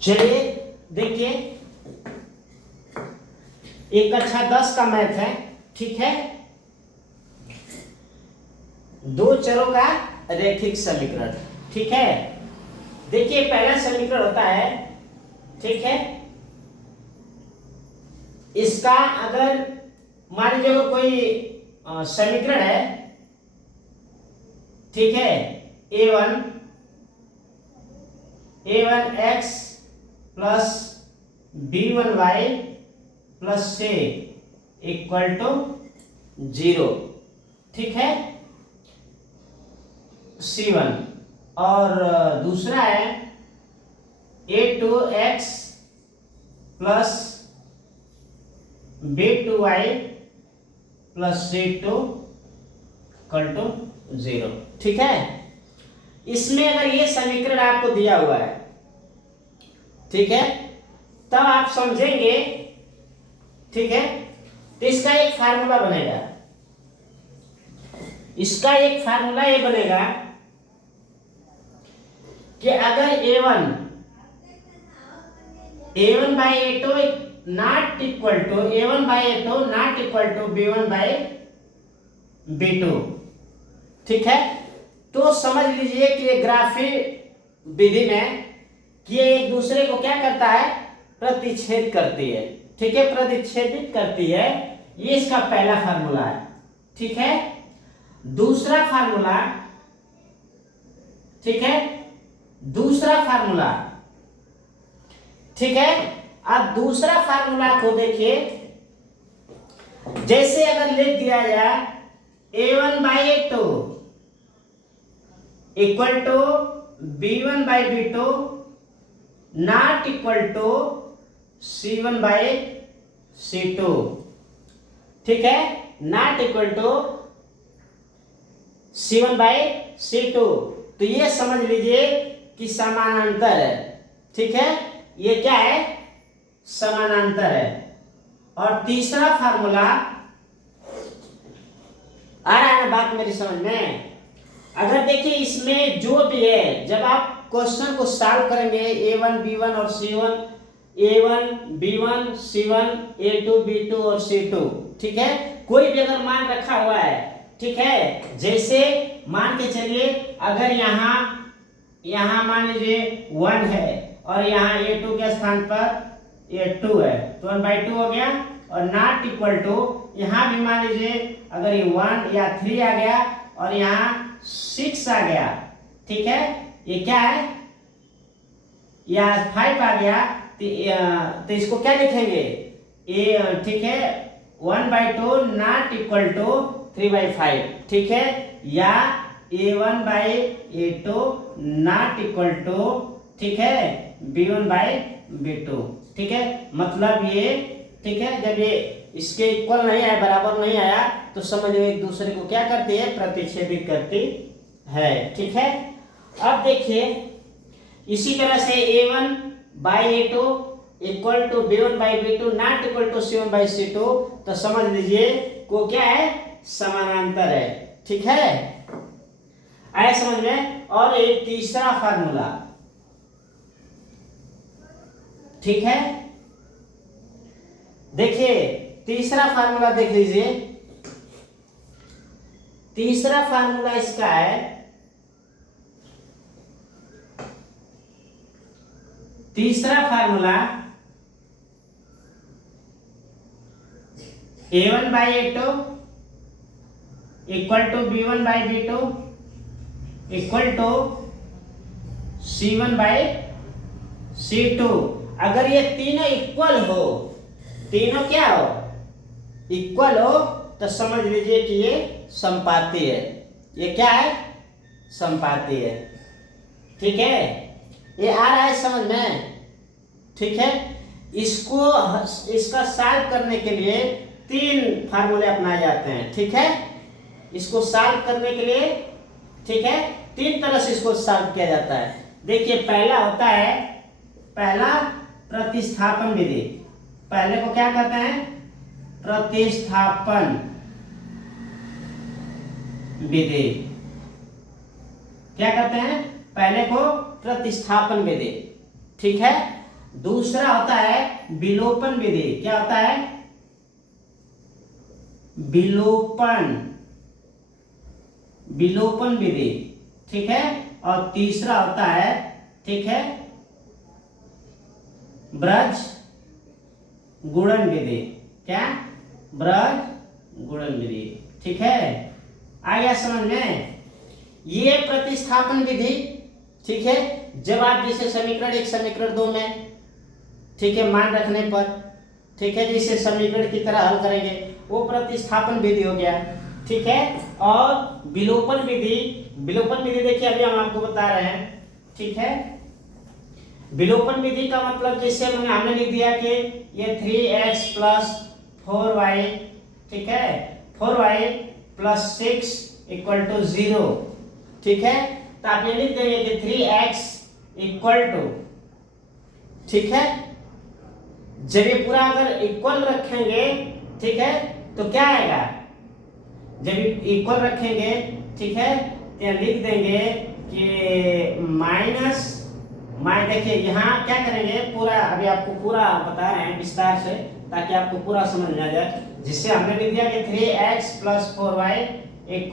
चलिए देखिए, एक कक्षा 10 का मैथ है, ठीक है। दो चरों का रैखिक समीकरण, ठीक है। देखिए पहला समीकरण होता है, ठीक है। इसका अगर मान लीजिए कोई समीकरण है, ठीक है। a1 x plus b1y plus से इक्वल टू 0, ठीक है। c1 और दूसरा है a2x plus b2y plus c2 equal to 0, ठीक है। इसमें अगर ये समीकरण आपको दिया हुआ है, ठीक है, तब आप समझेंगे, ठीक है। तो इसका एक फार्मूला बनेगा, इसका एक फार्मूला ये बनेगा कि अगर a1 by a2 not equal to a1 by a2 not equal to b1 by b2, ठीक है। तो समझ लीजिए कि ये ग्राफी विधि में कि ये एक दूसरे को क्या करता है, प्रतिच्छेद करती है, ठीक है, प्रतिच्छेदित करती है। ये इसका पहला फार्मूला है, ठीक है। दूसरा फार्मूला, ठीक है, दूसरा फार्मूला, ठीक है। अब दूसरा फार्मूला को देखिए, जैसे अगर लिख दिया जाए a1 by a2 equal to b1 by b2 not equal to c1 by c2, ठीक है, not equal to c1 by c2। तो ये समझ लीजिए कि समानांतर है, ठीक है। ये क्या है, समानांतर है। और तीसरा फार्मूला, आ रहा है ना बात मेरी समझ में? अगर देखिए इसमें जो भी है, जब आप क्वेश्चन को सॉल्व करेंगे a1 b1 और c1, a1 b1 c1 a2 b2 और c2, ठीक है। कोई भी अगर मान रखा हुआ है, ठीक है, जैसे मान के चलिए अगर यहाँ मान लीजिए 1 है और यहाँ a2 के स्थान पर a2 है, तो 1/2 हो गया। और नॉट इक्वल टू यहाँ भी मान लीजिए अगर ये 1 या 3 आ गया और यहाँ 6 आ गया, ठीक है, ये क्या है, या 5 आ गया, तो इसको क्या लिखेंगे, ठीक है, 1/2 नॉट इक्वल टू 3/5, ठीक है, या a1 by a2 not equal to, ठीक है, b1 बाई b2, ठीक है। मतलब ये, ठीक है, जब ये इसके इक्वल नहीं आया, बराबर नहीं आया, तो समझ लो एक दूसरे को क्या करती है, प्रतिच्छेदित करती है, ठीक है। अब देखिए इसी तरह से a1 by a2 equal to b1 by b2 not equal to c1 by c2, तो समझ लीजिए को क्या है, समानांतर है, ठीक है। आया समझ में? और एक तीसरा फार्मूला, ठीक है। देखिए तीसरा फार्मूला देख लीजिए, तीसरा फार्मूला इसका है, तीसरा formula a1 by a2 equal to b1 by b2 equal to c1 by c2। अगर ये तीनों इक्वल हो, तीनों क्या हो, इक्वल हो, तो समझ लीजिए कि ये समपाती है। ये क्या है, समपाती है, ठीक है। ये आ रहा है समझ में, ठीक है। इसको इसका सॉल्व करने के लिए 3 फार्मूले अपनाए जाते हैं, ठीक है। इसको सॉल्व करने के लिए, ठीक है, 3 तरह से इसको सॉल्व किया जाता है। देखिए पहला होता है, पहला प्रतिस्थापन विधि। पहले को क्या कहते हैं, प्रतिस्थापन विधि। क्या कहते हैं, पहले को प्रतिस्थापन विधि, ठीक है। दूसरा होता है विलोपन विधि। क्या होता है? विलोपन विधि, ठीक है। और तीसरा होता है, ठीक है, ब्रज गुणन विधि। क्या? ब्रज गुणन विधि, ठीक है। आ गया समझ में? ये प्रतिस्थापन विधि, ठीक है। जब आप जैसे समीकरण 1 समीकरण 2 में, ठीक है, मान रखने पर, ठीक है, जिसे समीकरण की तरह हल करेंगे, वो प्रतिस्थापन विधि हो गया, ठीक है। और विलोपन विधि देखिए अभी हम आपको बता रहे हैं, ठीक है। विलोपन विधि का मतलब जैसे हमने लिख दिया कि ये 3x + 4y, ठीक है, 4y + 6 = 0, ठीक है। तो आप ये लिख देंगे कि 3x = ठीक है, जब ये पूरा अगर इक्वल रखेंगे, ठीक है, तो क्या आएगा? जब इक्वल रखेंगे, ठीक है, तो लिख देंगे कि माइनस, देखिए यहाँ क्या करेंगे, पूरा अभी आपको पूरा बता रहे हैं विस्तार से ताकि आपको पूरा समझ में आ जाए। जिससे हमने लिख दिया कि 3x + 4y =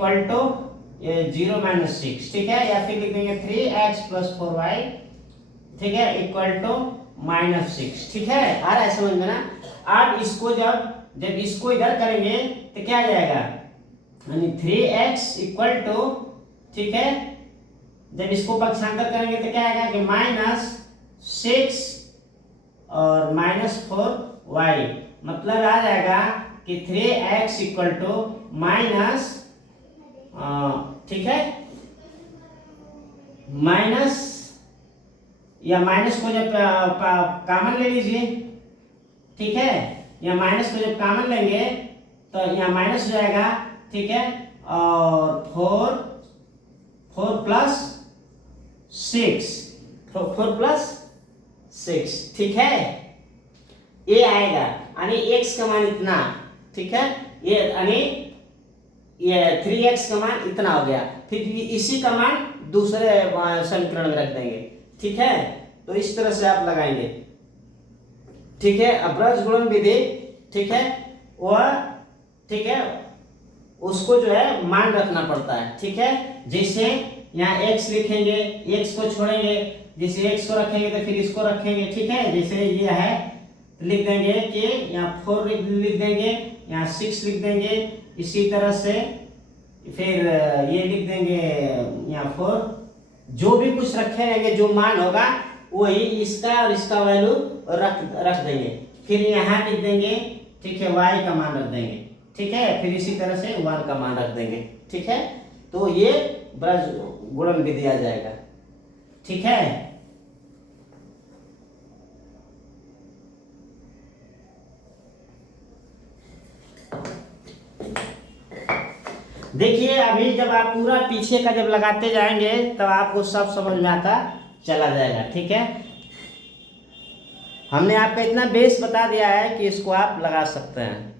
0 - 6, ठीक है, या फिर लिख देंगे 3x + 4y, ठीक है, = -6, ठीक है। आ रहा है समझ में ना? अब इसको जब इसको इधर करेंगे तो क्या आ जाएगा, यानी 3x = ठीक है, जब इसको पक्षांतर करेंगे तो क्या आएगा कि -6 और -4y, मतलब आ जाएगा कि 3x = ठीक है, माइनस या माइनस को जब कॉमन ले लीजिए, ठीक है, या माइनस को जब कॉमन लेंगे तो यहाँ माइनस हो जाएगा, ठीक है, और 4 + 6, ठीक है, ये आएगा, यानी x का मान इतना, ठीक है, ये यानी ये 3x का मान इतना हो गया। फिर इसी का मान दूसरे समीकरण में रख देंगे, ठीक है। तो इस तरह से आप लगाएंगे, ठीक है। अब ब्रज गुणन विधि, ठीक है, वह, ठीक है, उसको जो है मान रखना पड़ता है, ठीक है। जैसे यहाँ x लिखेंगे, x को छोड़ेंगे, जैसे x को रखेंगे तो फिर इसको रखेंगे, ठीक है। जैसे ये है तो लिख देंगे कि यहाँ 4 लिख देंगे, यहाँ 6 लिख देंगे, इसी तरह से फिर ये लिख देंगे यहाँ 4, जो भी कुछ रखे रहेंगे, जो मान होगा वही इसका और इसका वैल्यू रख देंगे। फिर यहाँ लिख देंगे, ठीक है, y का मान रख देंगे, ठीक है, फिर इसी तरह से 1 का मान रख देंगे, ठीक है। तो ये ब्रज गुणन विधि आ जाएगा, ठीक है। देखिए अभी जब आप पूरा पीछे का जब लगाते जाएंगे तब आपको सब समझ में आता चला जाएगा, ठीक है। हमने आपको इतना बेस बता दिया है कि इसको आप लगा सकते हैं।